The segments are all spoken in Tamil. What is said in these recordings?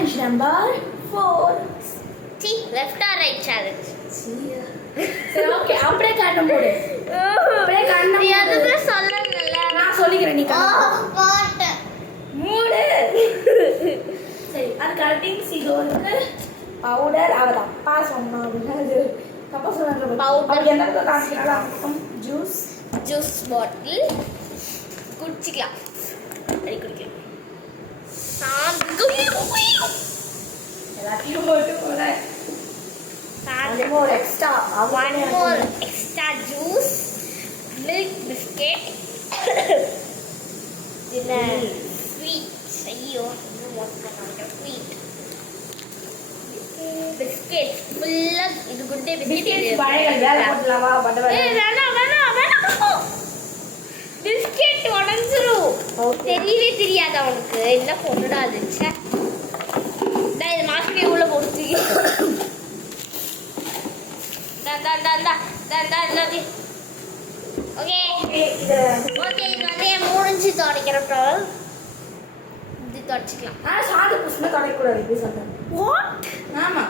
Challenge number 4. See, left or right challenge. சரி ஓகே அப்படியே கண்ண மூடு. அப்படியே கண்ண மூடு. நீ அதுக்கு சொல்லல. நான் சொல்லிக்கிறேன் நீ கண்ண பாட். மூடு. சரி அது கட்டிங்ஸ் இது வந்து பவுடர் அவ தப்பா சொன்னா அது தப்பா சொன்னாங்க. பவுடர் என்னது காமிக்கலாம். ஜூஸ் பாட்டில் குடிச்சிக்கலாம். சரி குடிக்கலாம். எல்லாத்தையும் போட்டு போறேன். One more extra juice, milk biscuit, sweet. ஐயோ sweet biscuit full இது குட்டே biscuit பழைகள் வேற போடலாமா பட்டவா வேணாம் பிஸ்கெட் உடைஞ்சிரும். தெரியவே தெரியாத அவனுக்கு என்ன பொண்ணுடா அது. நான் இது மாஸ்கே உள்ள போடுச்சு. ஓகே இது வந்து முடிஞ்சு துடைக்கிறோம். இது துடைச்சிக்கலாம். சாந்து புஷ்மே துடைக்கக்கூடாது இது சொல்றேன். வாட்? ஆமா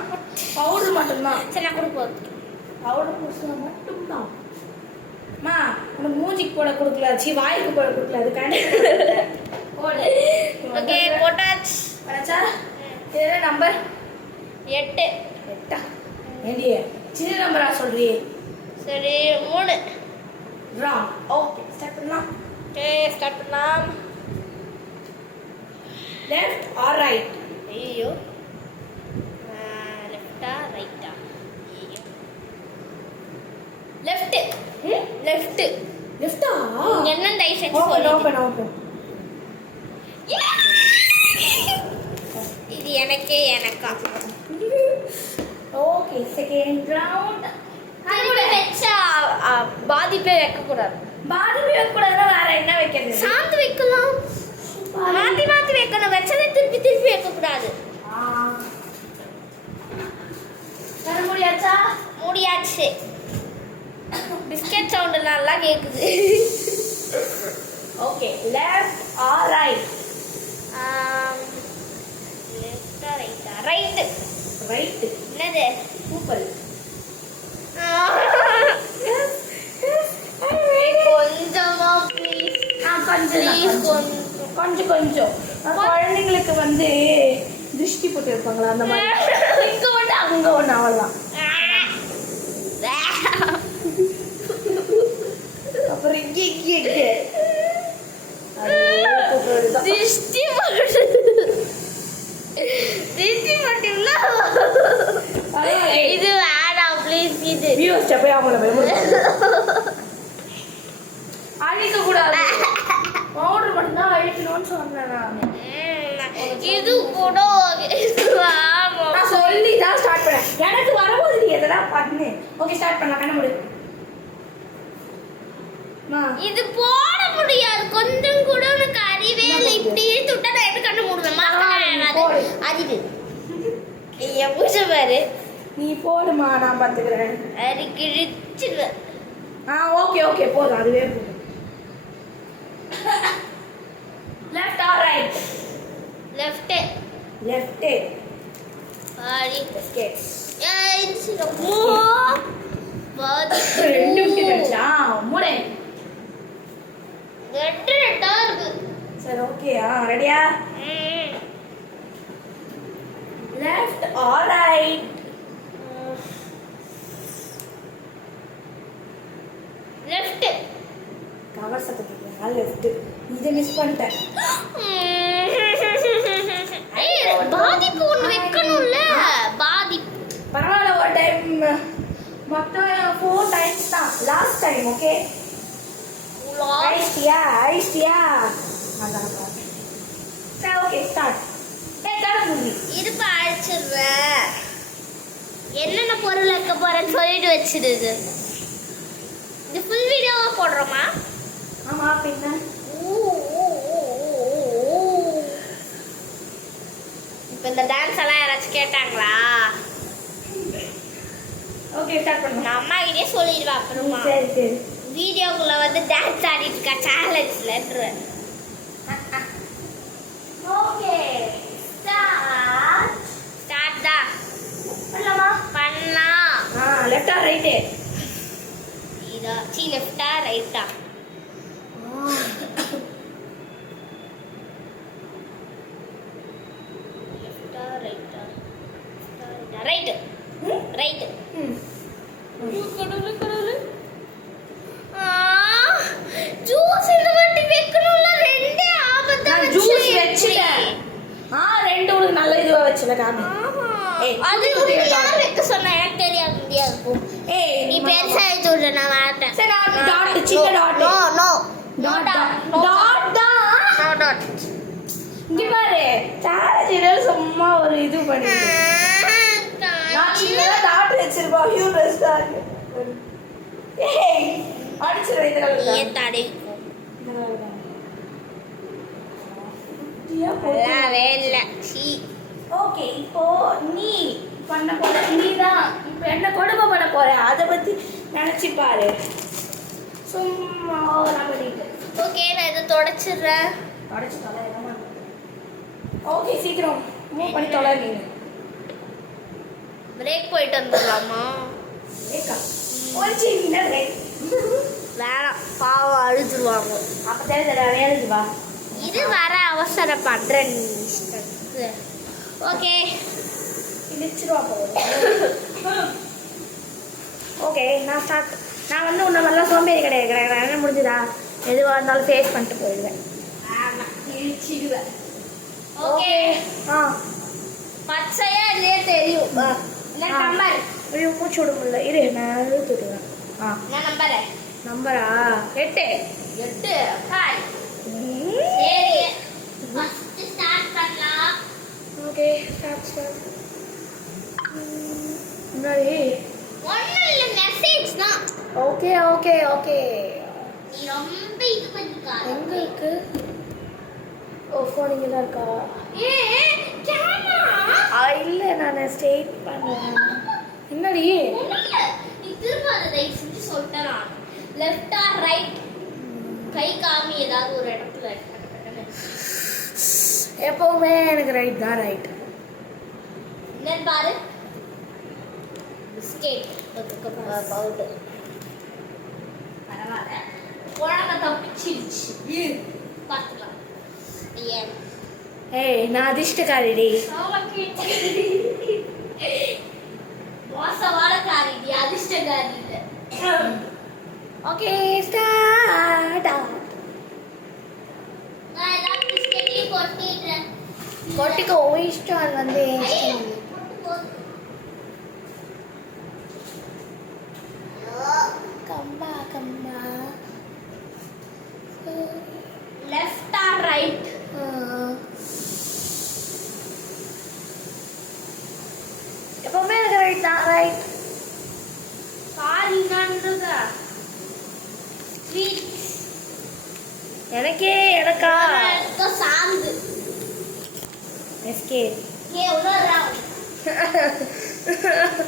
பவுடர் மட்டும்தான். சரி நான் கொடுப்போம். பவுடர் புஷ்மே மட்டும்தான். மா உனக்கு மூஞ்சிக்கு போட கொடுக்கல, வாய்க்கு போட கொடுக்கல, அது கண்டிப்பா போடு. ஓகே போட்டாச்சு. வரச்சா இது நம்பர் 8. 8 ஏண்டியே சின்ன நம்பரா சொல்றியே. சரி 3. ராங். ஓகே ஸ்டார்ட் பண்ணலாம். ஓகே ஸ்டார்ட் பண்ணலாம். Left or right? ஐயோ லெஃப்டா ரைட்டா? ஐயோ லெஃப்ட். லெஃப்ட். லெஃப்டா? என்ன டைரக்ஷன் ஓபன். இது எனக்கா? Okay second round. திருப்பி வெச்சா பாதிப்பே வைக்க கூடாது. பாதிப்பே வைக்க கூடாதுன்னா வேற என்ன வைக்கிறது? சாந்து வைக்கலாம். மாத்தி வைக்கணும். வெச்சதை திருப்பி வைக்க கூடாது. தர முடியாச்சா? முடியாச்சு. பிஸ்கட் சவுண்ட் நல்லா கேக்குது. Okay left or right? லெஃப்டா ரைட்டா? ரைட். ரைட். என்னது? சூப்பர். கொஞ்சமா ப்ளீஸ். கொஞ்சம் குழந்தைங்களுக்கு வந்து திருஷ்டி போட்டு இருப்பாங்களா அந்த மாதிரி. இங்க ஒண்ணு அங்க ஒண்ணு அவ்வளவுதான். அப்புறம் இங்கே திருஷ்டி இது வேணாம் ப்ளீஸ். இது வியூஸ் போய் அவங்கள அழிக்க கூடாது. பவுடர் மட்டும்தான் அழிக்கணும்னு சொன்னேன் நான். இது கூட நான் சொல்லி தான் ஸ்டார்ட் பண்ணேன். எனக்கு வரும்போது நீ எதெல்லாம் பண்ணு. ஓகே ஸ்டார்ட் பண்ணலாம். கண்ண மூடு. இது போட முடியாது. கொஞ்சம் கூட உனக்கு அறிவே இல்லை. இப்படி துட்டா நான் எப்படி கண்ணு மூடுவேன்? அறிவு என் பூஜை பாரு. நீ போடுமா நான் பார்த்துக்கிறேன். அது கிழிச்சிடுவேன். ஓகே போதும். அதுவே போதும். Left or right? லெஃப்ட். ஆடி பிஸ்கெட்ஸ். இது ரொம்ப ரெண்டு விட்டுடுச்சா? மூடு. ரெட்டா இருக்கு. சரி ஓகே ரெடியா? Left or right? Left. Cover சத்தம் லெஃப்ட். இதை மிஸ் பண்ணிட்டேன். பாதிப்பு ஒன்று வைக்கணும்ல. பாதிப்பு பரவாயில்ல. ஒரு டைம் மொத்தம் 4 times தான். Last time okay. ஐஸ்டியா அதான். சரி ஓகே ஸ்டார்ட். இருப்ப அழைச்சிடுறேன். என்னென்ன பொருள் வைக்க போறேன்னு சொல்லிட்டு வச்சிடுது. இது ஃபுல் வீடியோவா போடுறோமா? ஆமா பின்ன. இப்போ இந்த டான்ஸ் எல்லாம் யாராச்சும் கேட்டாங்களா? ஓகே ஸ்டார்ட் பண்ணுங்க. நான் அம்மா கிட்டே சொல்லிடுவேன் அப்புறமா. சரி வீடியோக்குள்ள வந்து டான்ஸ் ஆடிட்டு இருக்கா சேலஞ்ச்லன்ற. Okay start. ரைட்டா ரைட் ரைட் ம் கடவுளே கடவுளே ஜூஸ் இந்த வாட்டி வைக்கணும்ல ரெண்டே ஆபத்தா நான் ஜூஸ் வெச்சிட்டேன் ரெண்டு உனக்கு நல்ல இதுவா வெச்சல காமி ஏய் அது உனக்கு யார் வைக்க சொன்னா எனக்கு தெரியாது முடியாது போ ஏய் நீ பெருசா எடுத்து விடு நான் வரேன் சரி நான் டாட் சின்ன டாட் நோ டாட் டாட் தான் டாட் இங்க பாரு சேலஞ்ச் சும்மா ஒரு இது பண்ணி நான் சின்னதா டாட் வெச்சிருப்பா ஹியூமரஸ்டா இருக்கு ஏய் அடிச்சிரு இதெல்லாம் ஏன் தடை இல்ல சீ ஓகே இப்போ நீ பண்ண போற நீதான் இப்போ என்ன கொடுமை பண்ண போற அதை பத்தி நினைச்சு பாரு சும்மா நான் பண்ணிட்டு ஓகே நான் இதை தொடச்சிடுறேன் அடைச்சு தொலை ஓகே சீக்கிரம் மூவ் பண்ணி தொலை நீ பிரேக் போயிட்டு வந்துடலாமா ஏக்கா ஒரு சின்ன பிரேக் வேணாம் பாவம் அழுதுருவாங்க அப்போ தெரிஞ்ச வேலைக்கு வா இது வர அவசரப்படுறேன் ஓகே இடிச்சிருவா ஓகே நான் வந்து உன்னை நல்லா சோம்பேறி கிடையாது என்ன முடிஞ்சுதா எதுவாக இருந்தாலும் ஃபேஸ் பண்ணிட்டு போயிடுவேன் இழிச்சிடுவேன் ஓகே பச்சையா இல்லையே தெரியும் நம்பர் ஐயோ மூச்சு விட முடியல இரு நான் எழுத்துடுவேன் நான் நம்புறேன் நம்பரா 8 8 ஹாய் சரி ஃபர்ஸ்ட் ஸ்டார்ட் பண்ணலாம் ஓகே ஸ்டார்ட் முன்னாடி ஒன்றும் இல்லை மெசேஜ் தான் ஓகே ஓகே ஓகே நீ ரொம்ப இது பண்ணிருக்காரு எங்கே இருக்கு ஓ ஃபோன் இங்கே தான் இருக்கா இல்லை நான் ஸ்டேட் பண்ணுறேன் என்னடி நீ திரும்ப அதை தயவு செஞ்சு சொல்லிட்டேன் லெஃப்ட் ஆர் ரைட் கை காமி ஏதாவது ஒரு இடத்துல எப்பவுமே எனக்கு ரைட் தான் ரைட் என்னன்னு பாரு பிஸ்கெட் பவுடர் பரவாயில்ல குழந்தை தப்பிச்சிருச்சு பார்த்துக்கலாம் ஏன் ஏய் நான் அதிர்ஷ்டக்காரிடி மோசமான காரிடி அதிர்ஷ்டக்காரி ஓகே ஸ்டார்ட் நான் ஏதாவது பிஸ்கெட்டையும் கொட்டிடுறேன் கொட்டிக்கோ இஷ்டம் அது வந்து கம்பா கம்பா லெஃப்ட் ஆர் ரைட் எப்பவுமே எனக்கு ரைட் தான் ரைட் காரி நன்றுதா ஸ்வீட் எனக்கே எனக்கா சாந்து எஸ்கே ஏ இன்னொரு ரவுண்ட்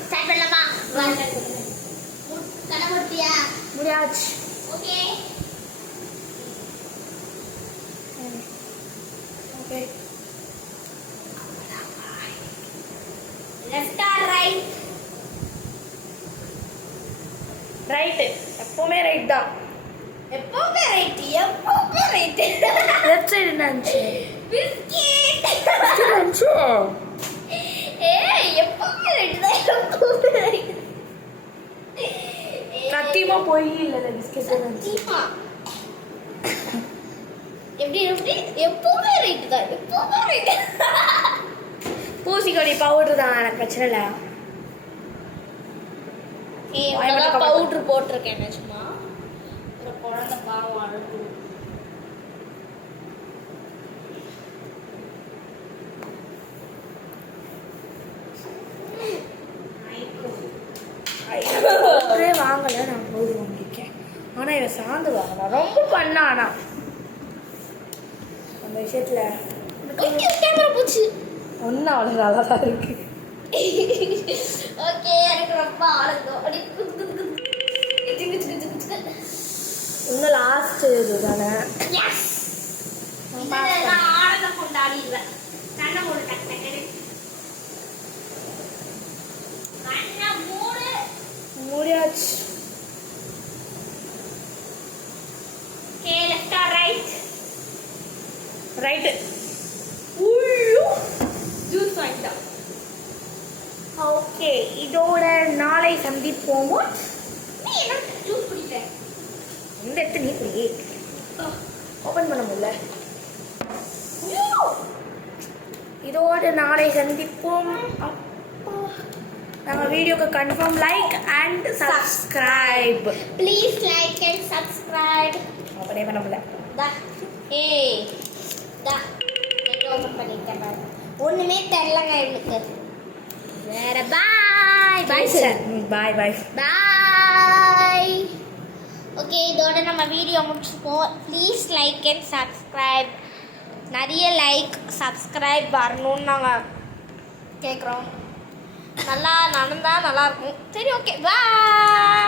ஸ்டார்ட் பண்ணலாமா கடமுட்டியா முடியாச்சு okay okay left or right right எப்பவுமே ரைட் தான் எப்பவுமே ரைட் லெஃப்ட் சைடு என்னச்சு பிஸ்கெட் இருந்துச்சு ஏய் எப்பவுமே ரைட் தான் எப்பவுமே ரைட் சத்தியமா போய் இல்லை பிஸ்கெட் இருந்துச்சு எப்படி எப்பவுமே ரைட் தான் எப்பவுமே ரைட் பூசிக்கொடி பவுடர் தான் எனக்கு பிரச்சனை இல்லை பவுடர் போட்டிருக்கேன் சும்மா ஒரு குழந்தை பாவம் அழுது பவுடரே வாங்கலை நான் பவுடர் வாங்கியிருக்கேன் ஆனால் இவன் சாந்து வாங்கலாம் ரொம்ப பண்ணானா அந்த விஷயத்தில் கேமரா போச்சு ஒன்றும் அவ்வளோ நல்லா தான் இருக்கு ஓகே எனக்கு ரொம்ப ஆளுங்க இன்னும் லாஸ்ட் இது தானே நான் ஆளுங்க கொண்டாடிடுவேன் கண்ணை மூடு டக்கு டக்குன்னு கண்ணை மூடு முடியாச்சு okay left or right right juice வாங்கிட்டா இதோட நாளை சந்திப்போம். நீ என்ன ஜூஸ் குடிக்கிறேன்? இந்த இடத்துல நீ குடி. ஓப்பன் பண்ண முடியல. இதோட நாளை சந்திப்போம். அப்பா நம்ம வீடியோக்கு confirm like and subscribe. Please like and subscribe. ஓப்பனே பண்ண முடியல. தா ஏய் தா நெட் ஓபன் பண்ணிட்டேன் பாரு. ஒண்ணுமே தெரியலங்க எனக்கு. வேற பாய் பாய் சார். பாய் பாய் பாய். ஓகே இதோட நம்ம வீடியோ முடிச்சுப்போம். Please like and subscribe. நிறைய லைக் சப்ஸ்கிரைப் வரணும்னு நாங்கள் கேட்குறோம். நல்லா நடந்தால் நல்லாயிருக்கும். சரி ஓகே பாய்.